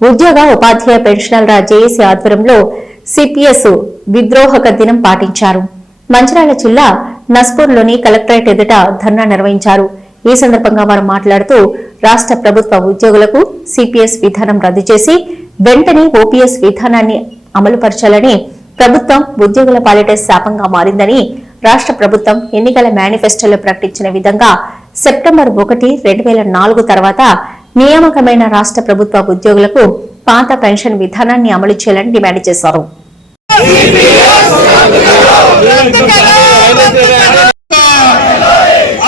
ఉద్యోగ ఉపాధ్యాయ పెన్షనర్ల జేఏసీ ఆధ్వర్యంలో సిపిఎస్ విద్రోహక దినం పాటించారు. మంచిరాల జిల్లా నస్పూర్లోని కలెక్టరేట్ ఎదుట ధర్నా నిర్వహించారు. ఈ సందర్భంగా వారు మాట్లాడుతూ రాష్ట్ర ప్రభుత్వ ఉద్యోగులకు సిపిఎస్ విధానం రద్దు చేసి వెంటనే ఓపీఎస్ విధానాన్ని అమలుపరచాలని ప్రభుత్వం ఉద్యోగుల పాలిట శాపంగా మారిందని రాష్ట్ర ప్రభుత్వం ఎన్నికల మేనిఫెస్టోలో ప్రకటించిన విధంగా సెప్టెంబర్ ఒకటి రెండు వేల నాలుగు తర్వాత నియామకమైన రాష్ట్ర ప్రభుత్వ ఉద్యోగులకు పాత పెన్షన్ విధానాన్ని అమలు చేయాలని డిమాండ్ చేశారు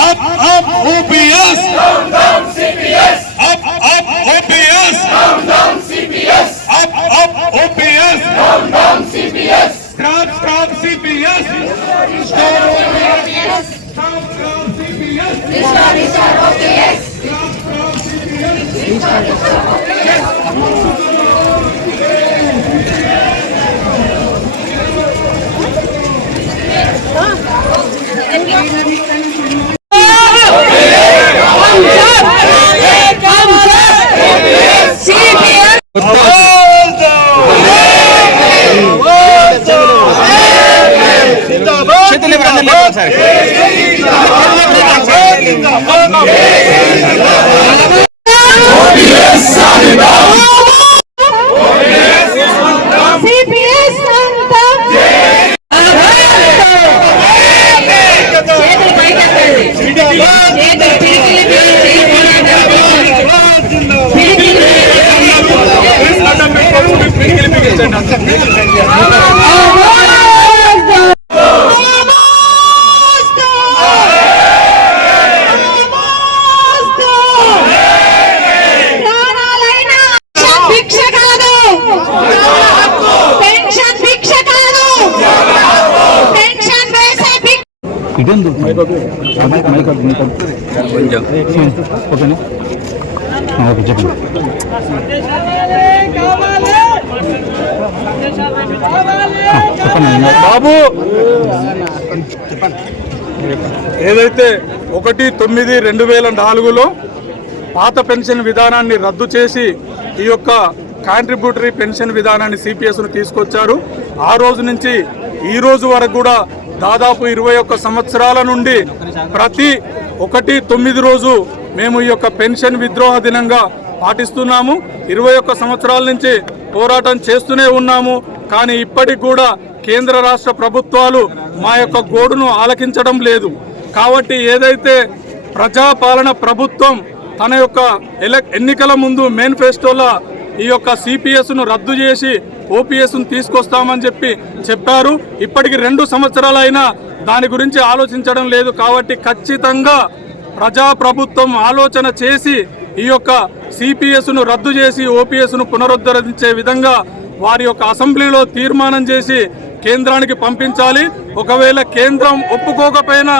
up, up, OPS! Down, down, CPS! Up, up, OPS! Thank you. CPS అంతం ఇటెందు ఓకేనా ఓకే చెప్పండి చెప్పండి బాబు! ఏదైతే ఒకటి తొమ్మిది రెండు వేల నాలుగులో పాత పెన్షన్ విధానాన్ని రద్దు చేసి ఈ యొక్క కాంట్రిబ్యూటరీ పెన్షన్ విధానాన్ని సిపిఎస్ను తీసుకొచ్చారు. ఆ రోజు నుంచి ఈ రోజు వరకు కూడా దాదాపు ఇరవై ఒక్క సంవత్సరాల నుండి ప్రతి ఒకటి తొమ్మిది రోజు మేము ఈ యొక్క పెన్షన్ విద్రోహ దినంగా పాటిస్తున్నాము. ఇరవై ఒక్క సంవత్సరాల నుంచి పోరాటం చేస్తూనే ఉన్నాము. కానీ ఇప్పటికి కూడా కేంద్ర రాష్ట్ర ప్రభుత్వాలు మా యొక్క గోడును ఆలకించడం లేదు. కాబట్టి ఏదైతే ప్రజాపాలన ప్రభుత్వం తన యొక్క ఎన్నికల ముందు మేనిఫెస్టోలో ఈ యొక్క సిపిఎస్ను రద్దు చేసి ఓపీఎస్ను తీసుకొస్తామని చెప్పి చెప్పారు. ఇప్పటికి రెండు సంవత్సరాలైనా దాని గురించి ఆలోచించడం లేదు కాబట్టి ఖచ్చితంగా ప్రజా ప్రభుత్వం ఆలోచన చేసి ఈ యొక్క సిపిఎస్ను రద్దు చేసి ఓపీఎస్ను పునరుద్ధరించే విధంగా వారి యొక్క అసెంబ్లీలో తీర్మానం చేసి కేంద్రానికి పంపించాలి. ఒకవేళ కేంద్రం ఒప్పుకోకపోయినా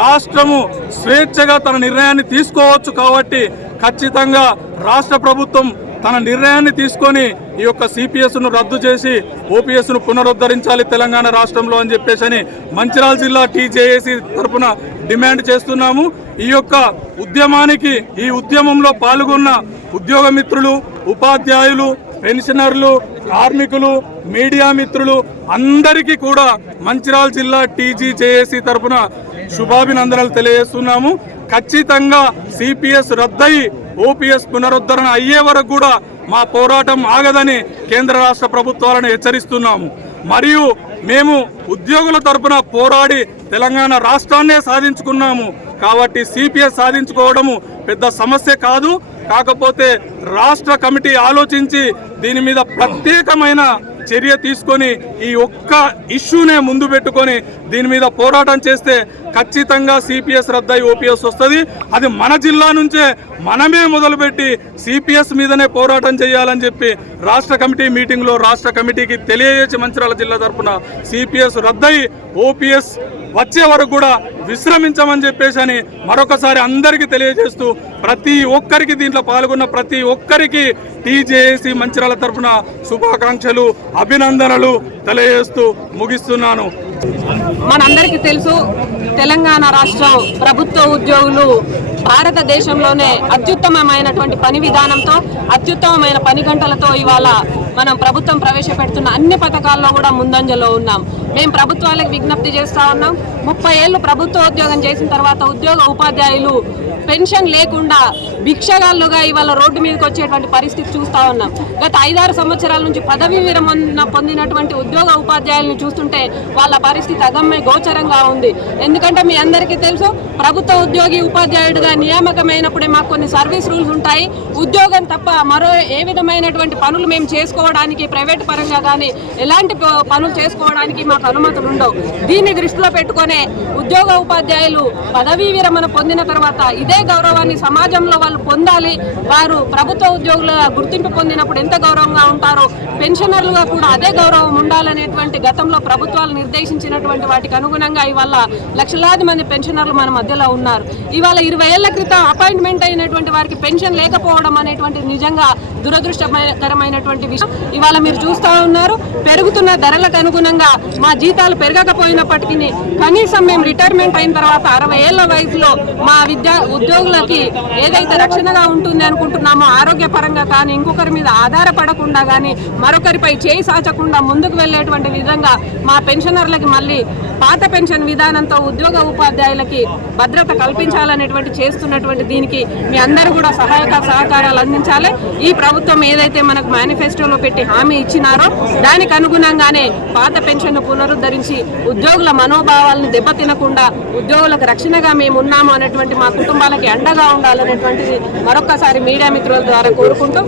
రాష్ట్రము స్వేచ్ఛగా తన నిర్ణయాన్ని తీసుకోవచ్చు కాబట్టి ఖచ్చితంగా రాష్ట్ర ప్రభుత్వం తన నిర్ణయాన్ని తీసుకొని ఈ యొక్క సిపిఎస్ను రద్దు చేసి ఓపీఎస్ను పునరుద్ధరించాలి తెలంగాణ రాష్ట్రంలో అని చెప్పేసి అని మంచిరాల జిల్లా టీజేఏసీ తరపున డిమాండ్ చేస్తున్నాము. ఈ యొక్క ఉద్యమానికి ఈ ఉద్యమంలో పాల్గొన్న ఉద్యోగ మిత్రులు ఉపాధ్యాయులు పెన్షనర్లు కార్మికులు మీడియా మిత్రులు అందరికీ కూడా మంచిరాల్ జిల్లా టీజీజేఏసీ తరపున శుభాభినందనలు తెలియజేస్తున్నాము. ఖచ్చితంగా సిపిఎస్ రద్దయి ఓపీఎస్ పునరుద్ధరణ అయ్యే వరకు కూడా మా పోరాటం ఆగదని కేంద్ర రాష్ట్ర ప్రభుత్వాలను హెచ్చరిస్తున్నాము. మరియు మేము ఉద్యోగుల తరపున పోరాడి తెలంగాణ రాష్ట్రాన్నే సాధించుకున్నాము. కాబట్టి సిపిఎస్ సాధించుకోవడము పెద్ద సమస్య కాదు. కాకపోతే రాష్ట్ర కమిటీ ఆలోచించి దీని మీద ప్రత్యేకమైన చర్య తీసుకొని ఈ ఒక్క ఇష్యూనే ముందు పెట్టుకొని దీని మీద పోరాటం చేస్తే ఖచ్చితంగా సిపిఎస్ రద్దయి ఓపీఎస్ వస్తుంది. అది మన జిల్లా నుంచే మనమే మొదలుపెట్టి సిపిఎస్ మీదనే పోరాటం చేయాలని చెప్పి రాష్ట్ర కమిటీ మీటింగ్లో రాష్ట్ర కమిటీకి తెలియజేసి మంచిరాల జిల్లా తరఫున సిపిఎస్ రద్దయి ఓపీఎస్ వచ్చే వరకు కూడా విశ్రమించమని చెప్పేసి అని మరొకసారి అందరికీ తెలియజేస్తూ ప్రతి ఒక్కరికి దీంట్లో పాల్గొన్న ప్రతి ఒక్కరికి టీజేఏసీ మంచిరాల తరఫున శుభాకాంక్షలు అభినందనలు తెలియజేస్తూ ముగిస్తున్నాను. మనందరికీ తెలుసు తెలంగాణ రాష్ట్రం ప్రభుత్వ ఉద్యోగులు భారతదేశంలోనే అత్యుత్తమమైనటువంటి పని విధానంతో అత్యుత్తమమైన పని గంటలతో ఇవాళ మనం ప్రభుత్వం ప్రవేశపెడుతున్న అన్ని పథకాల్లో కూడా ముందంజలో ఉన్నాం. మేము ప్రభుత్వాలకు విజ్ఞప్తి చేస్తా ఉన్నాం. ముప్పై ఏళ్ళు ప్రభుత్వ ఉద్యోగం చేసిన తర్వాత ఉద్యోగ ఉపాధ్యాయులు పెన్షన్ లేకుండా భిక్షగాళ్ళుగా ఇవాళ రోడ్డు మీదకి వచ్చేటువంటి పరిస్థితి చూస్తా ఉన్నాం. గత ఐదారు సంవత్సరాల నుంచి పదవీ విరమణ పొందినటువంటి ఉద్యోగ ఉపాధ్యాయులను చూస్తుంటే వాళ్ళ పరిస్థితి అగమ్య గోచరంగా ఉంది. ఎందుకంటే మీ అందరికీ తెలుసు ప్రభుత్వ ఉద్యోగి ఉపాధ్యాయుడిగా నియామకమైనప్పుడే మాకు కొన్ని సర్వీస్ రూల్స్ ఉంటాయి. ఉద్యోగం తప్ప మరో ఏ విధమైనటువంటి పనులు మేము చేసుకోవడానికి ప్రైవేట్ పరంగా కానీ ఎలాంటి ప- పనులు చేసుకోవడానికి మా మాకు అనుమతులు ఉండవు. దీన్ని దృష్టిలో పెట్టుకునే ఉద్యోగ ఉపాధ్యాయులు పదవీ విరమణ పొందిన తర్వాత ఇదే గౌరవాన్ని సమాజంలో వాళ్ళు పొందాలి. వారు ప్రభుత్వ ఉద్యోగుల గుర్తింపు పొందినప్పుడు ఎంత గౌరవంగా ఉంటారో పెన్షనర్లుగా కూడా అదే గౌరవం ఉండాలనేటువంటి గతంలో ప్రభుత్వాలు నిర్దేశించినటువంటి వాటికి అనుగుణంగా ఇవాళ లక్షలాది మంది పెన్షనర్లు మన మధ్యలో ఉన్నారు. ఇవాళ ఇరవై ఏళ్ళ క్రితం అపాయింట్మెంట్ అయినటువంటి వారికి పెన్షన్ లేకపోవడం అనేటువంటి నిజంగా దురదృష్టకరమైనటువంటి విషయం. ఇవాళ మీరు చూస్తూ ఉన్నారు పెరుగుతున్న ధరలకు అనుగుణంగా మా జీతాలు పెరగకపోయినప్పటికీ కనీసం మేము రిటైర్మెంట్ అయిన తర్వాత అరవై ఏళ్ళ వయసులో మా విద్యా ఉద్యోగులకి ఏదైతే రక్షణగా ఉంటుంది అనుకుంటున్నామో ఆరోగ్యపరంగా కానీ ఇంకొకరి మీద ఆధారపడకుండా కానీ మరొకరిపై చేయి సాచకుండా ముందుకు వెళ్ళేటువంటి విధంగా మా పెన్షనర్లకి మళ్ళీ పాత పెన్షన్ విధానంతో ఉద్యోగ ఉపాధ్యాయులకి భద్రత కల్పించాలనేటువంటి చేస్తున్నటువంటి దీనికి మీ అందరూ కూడా సహాయక సహకారాలు అందించాలి. ఈ ప్రభుత్వం ఏదైతే మనకు మేనిఫెస్టోలో పెట్టి హామీ ఇచ్చినారో దానికి అనుగుణంగానే పాత పెన్షన్ను పునరుద్ధరించి ఉద్యోగుల మనోభావాలను దెబ్బతినకుండా ఉద్యోగులకు రక్షణగా మేము ఉన్నాము అనేటువంటి మా కుటుంబాలకి అండగా ఉండాలనేటువంటిది మరొకసారి మీడియా మిత్రుల ద్వారా కోరుకుంటూ